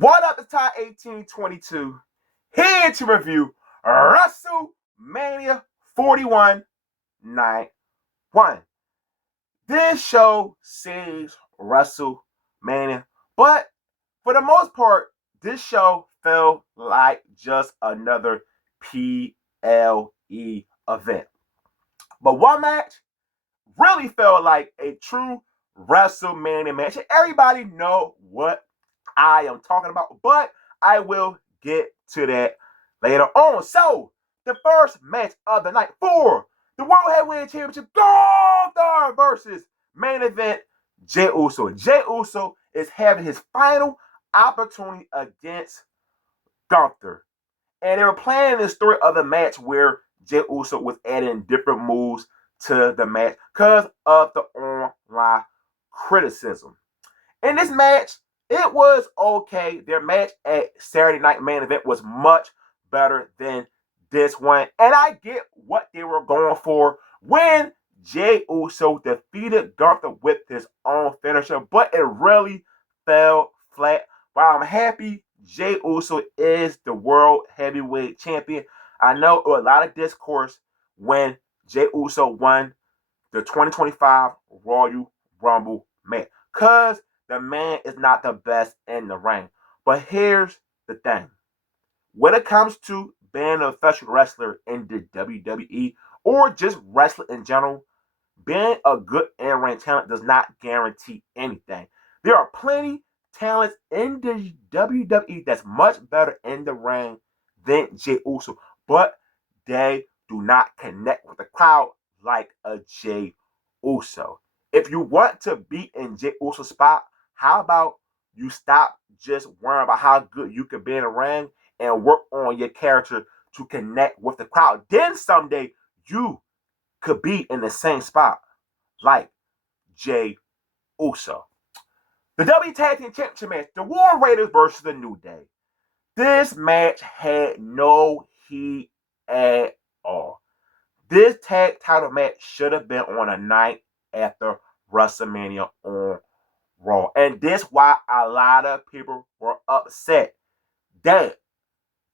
What up, it's Ty 1822 here to review Wrestlemania 41 Night 1. This show saves WrestleMania, but for the most part, this show felt like just another PLE event. But one match really felt like a true WrestleMania match. And everybody know what I am talking about, but I will get to that later on. So, the first match of the night for the World Heavyweight Championship, Gunther versus main event Jey Uso. Jey Uso is having his final opportunity against Gunther. And they were planning the story of the match where Jey Uso was adding different moves to the match because of the online criticism. In this match, it was okay. Their match at Saturday Night Main Event was much better than this one. And I get what they were going for when Jey Uso defeated Gunther with his own finisher, but it really fell flat. While I'm happy Jey Uso is the World Heavyweight Champion, I know a lot of discourse when Jey Uso won the 2025 Royal Rumble match, because the man is not the best in the ring. But here's the thing. When it comes to being an professional wrestler in the WWE or just wrestling in general, being a good in-ring talent does not guarantee anything. There are plenty talents in the WWE that's much better in the ring than Jey Uso, but they do not connect with the crowd like a Jey Uso. If you want to be in Jey Uso's spot, how about you stop just worrying about how good you can be in the ring and work on your character to connect with the crowd? Then someday you could be in the same spot like Jey Uso. The WWE Tag Team Championship match, the War Raiders versus the New Day. This match had no heat at all. This tag title match should have been on a night after WrestleMania on Raw. And this why a lot of people were upset that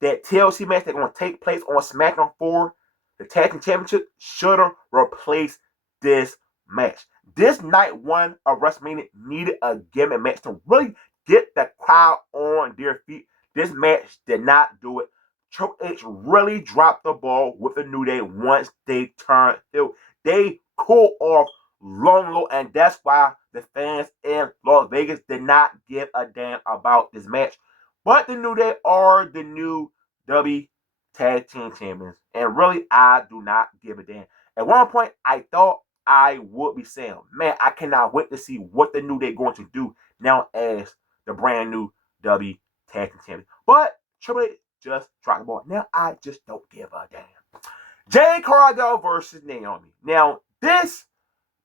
TLC match that's going to take place on SmackDown 4, the Tag Team Championship, should have replaced this match. This night one of WrestleMania needed a gimmick match to really get the crowd on their feet. This match did not do it. Triple H really dropped the ball with the New Day once they turned heel. They cooled off long low, and that's why the fans in Las Vegas did not give a damn about this match. But the New Day are the new WWE Tag Team Champions, and really, I do not give a damn. At one point, I thought I would be saying, man, I cannot wait to see what the New Day going to do now as the brand new WWE Tag Team Champions. But Triple H just dropped the ball. Now I just don't give a damn. Jade Cargill versus Naomi. Now, this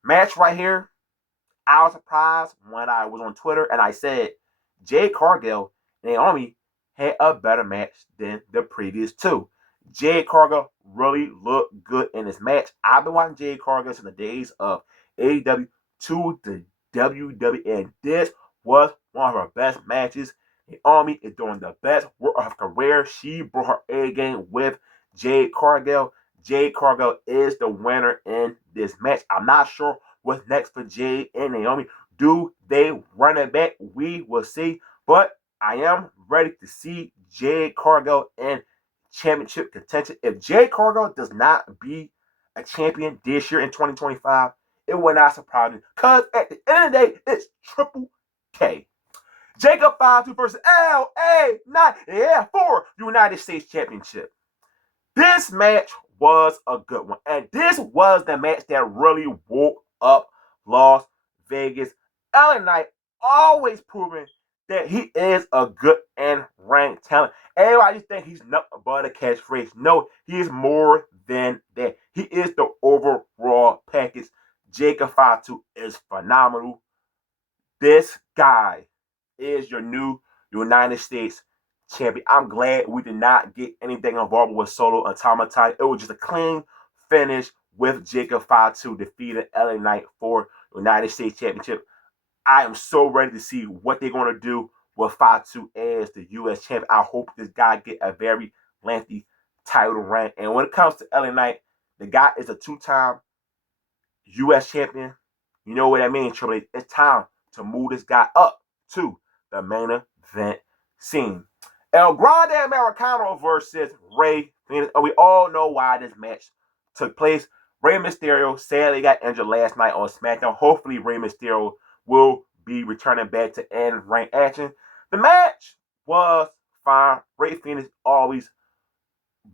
match right here, I was surprised when I was on Twitter and I said Jade Cargill and Naomi had a better match than the previous two. Jade Cargill really looked good in this match. I've been watching Jade Cargill since the days of AEW to the WWE, and this was one of her best matches. Naomi is doing the best work of her career. She brought her A game with Jade Cargill. Jade Cargill is the winner in this match. I'm not sure what's next for Jade and Naomi. Do they run it back? We will see. But I am ready to see Jade Cargill in championship contention. If Jade Cargill does not be a champion this year in 2025, it will not surprise me. Because at the end of the day, it's Triple K. Jacob Fatu versus LA Knight, for United States Championship. This match was a good one. And this was the match that really woke up Las Vegas. LA Knight always proving that he is a good in-ring talent. Everybody think he's nothing but a catchphrase. No, he is more than that. He is the overall package. Jacob Fatu is phenomenal. This guy is your new United States champion. I'm glad we did not get anything involved with Solo Automaton. It was just a clean finish with Jacob Fatu defeating LA Knight for United States Championship. I am so ready to see what they're going to do will fight to as the U.S. champion. I hope this guy get a very lengthy title reign. And when it comes to LA Knight, the guy is a two-time U.S. champion. You know what that means, Triple H. It's time to move this guy up to the main event scene. El Grande Americano versus Rey Phoenix. We all know why this match took place. Rey Mysterio sadly got injured last night on SmackDown. Hopefully, Rey Mysterio will be returning back to in-ring action. The match was fine. Rey Phoenix always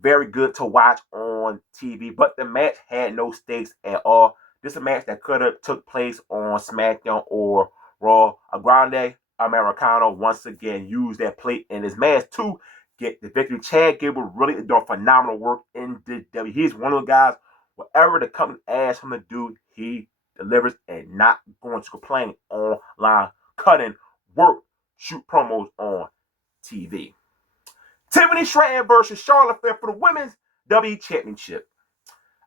very good to watch on TV, but the match had no stakes at all. This is a match that could have took place on SmackDown or Raw. A Grande Americano once again used that plate in his match to get the victory. Chad Gable really doing phenomenal work in the WWE. He's one of the guys, whatever the company asks him to do, he delivers and not going to complain online, cutting work, shoot promos on TV. Tiffany Stratton versus Charlotte Flair for the Women's WWE Championship.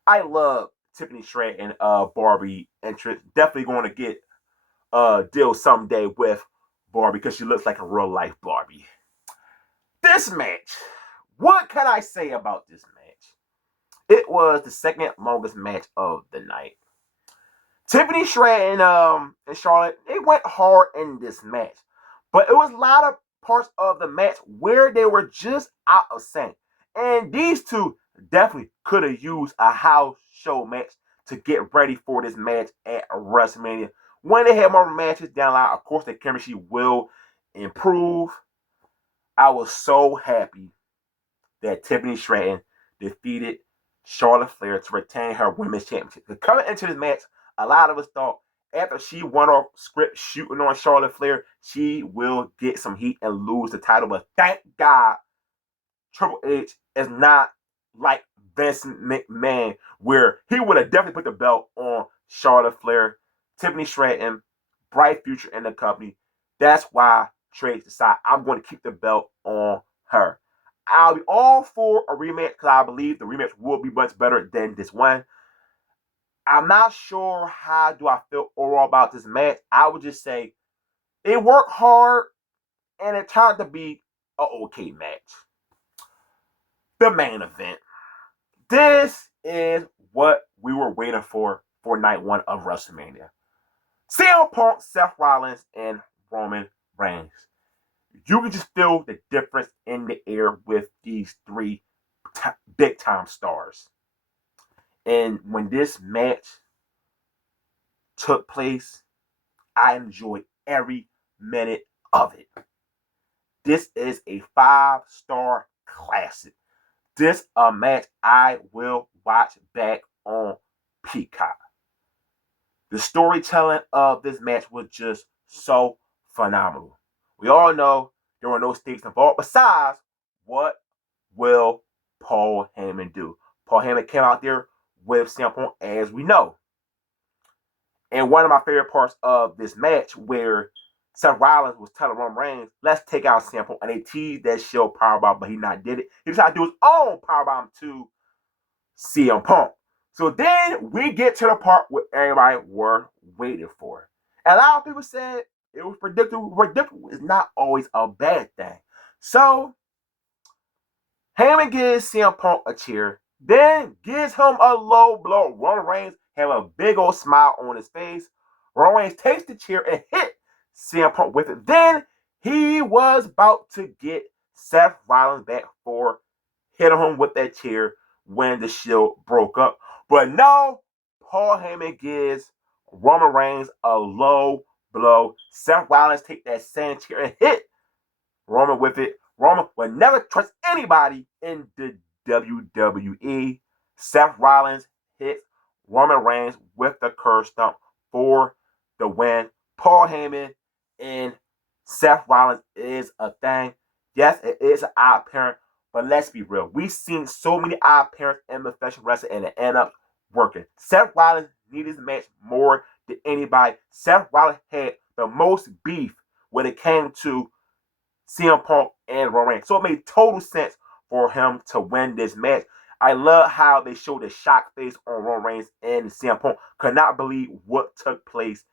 I love Tiffany Stratton Barbie entrance. Definitely going to get a deal someday with Barbie because she looks like a real life Barbie. This match, what can I say about this match? It was the second longest match of the night. Tiffany Stratton and Charlotte, they went hard in this match, but it was a lot of parts of the match where they were just out of sync. And these two definitely could have used a house show match to get ready for this match at WrestleMania. When they have more matches down the line, of course, the chemistry will improve. I was so happy that Tiffany Stratton defeated Charlotte Flair to retain her women's championship. Coming into this match, a lot of us thought after she won off script shooting on Charlotte Flair, she will get some heat and lose the title. But thank God Triple H is not like Vince McMahon, where he would have definitely put the belt on Charlotte Flair. Tiffany Stratton, bright future in the company. That's why Triple H decided I'm going to keep the belt on her. I'll be all for a rematch because I believe the rematch will be much better than this one. I'm not sure how do I feel overall about this match. I would just say it worked hard and it turned to be an okay match. The main event. This is what we were waiting for night one of WrestleMania. CM Punk, Seth Rollins, and Roman Reigns. You can just feel the difference in the air with these three big time stars. And when this match took place, I enjoyed every minute of it. This is a 5-star classic. This a match I will watch back on Peacock. The storytelling of this match was just so phenomenal. We all know there were no stakes involved. Besides, what will Paul Heyman do? Paul Heyman came out there with CM Punk, as we know. And one of my favorite parts of this match, where Seth Rollins was telling Roman Reigns, let's take out CM Punk. And they teased that show powerbomb, but he not did it. He decided to do his own powerbomb to CM Punk. So then we get to the part where everybody were waiting for. And a lot of people said it was predictable. Predictable is not always a bad thing. So Heyman gives CM Punk a cheer, then gives him a low blow. Roman Reigns have a big old smile on his face. Roman Reigns takes the chair and hit CM Punk with it. Then he was about to get Seth Rollins back for hitting him with that chair when the Shield broke up. But no, Paul Heyman gives Roman Reigns a low blow. Seth Rollins take that same chair and hit Roman with it. Roman will never trust anybody in the WWE. Seth Rollins hits Roman Reigns with the curb stomp for the win. Paul Heyman and Seth Rollins is a thing. Yes, it is an odd parent, but let's be real. We've seen so many odd parents in professional wrestling and it end up working. Seth Rollins needed this match more than anybody. Seth Rollins had the most beef when it came to CM Punk and Roman Reigns. So it made total sense for him to win this match. I love how they showed the shock face on Roman Reigns and CM Punk. Could not believe what took place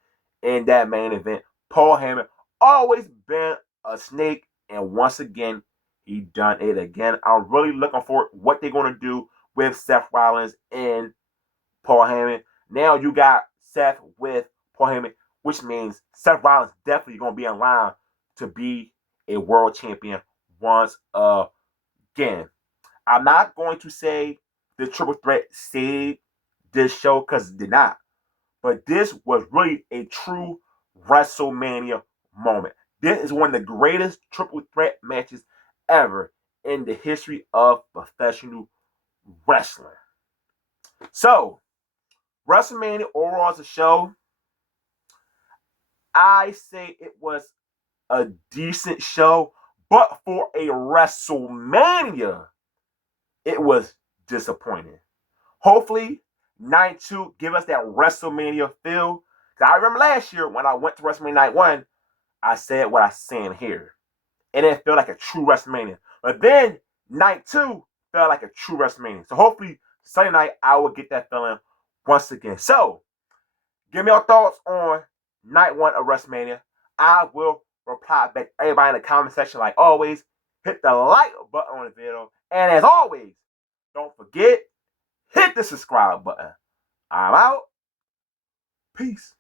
in that main event. Paul Heyman always been a snake, and once again, he done it again. I'm really looking forward to what they're going to do with Seth Rollins and Paul Heyman. Now you got Seth with Paul Heyman, which means Seth Rollins definitely going to be in line to be a world champion once again. I'm not going to say the triple threat saved this show because it did not. But this was really a true WrestleMania moment. This is one of the greatest triple threat matches ever in the history of professional wrestling. So, WrestleMania overall as a show, I say it was a decent show, but for a WrestleMania, it was disappointing. Hopefully, Night 2 give us that WrestleMania feel. I remember last year when I went to WrestleMania Night 1, I said what I saying here. And it felt like a true WrestleMania. But then Night 2 felt like a true WrestleMania. So hopefully Sunday night I will get that feeling once again. So give me your thoughts on Night 1 of WrestleMania. I will reply back to everybody in the comment section like always. Hit the like button on the video. And as always, don't forget, hit the subscribe button. I'm out. Peace.